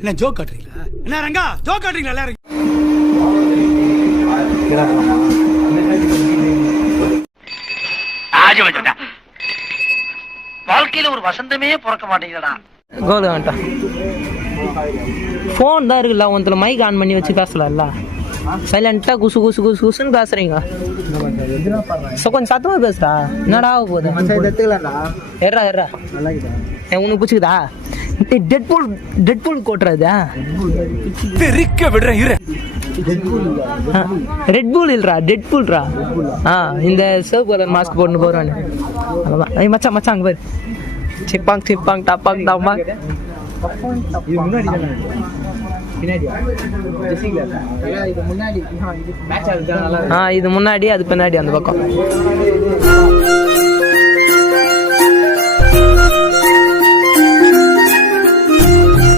என்ன ஜோக் காட்டுறீங்களா? என்ன ரங்கா ஜோக் காட்டுறீங்களா எல்லாரும்? வாழ்க்கையில ஒரு வசந்தமே பிறக்க மாட்டேங்குதுடா. கோல் வேண்டாம். ஃபோன் தான் இருக்குல்ல, ஒருத்தர் மைக் ஆன் பண்ணி வச்சு பேசலாம்ல. சைலண்டா குசு குசு குசு குசுன்னு பேசுறீங்க. கொஞ்சம் சத்தமா பேசுறா. என்னடா ஆக போகுது? எர்ரா எர்ரா உனக்கு பிடிச்சிக்குதா? டெட்பூல் கோட்டுறதா? ரெட் பூல் இல்லரா, டெட்பூல்ரா. இந்த சிவப்பு கலர் மாஸ்க் போட்டு போறானு. மச்சான் மச்சான் அங்க பாரு. Sepang Sepang டாப்பாங் டாப்பாங். இது முன்னாடி அது பின்னாடி அந்த பக்கம்.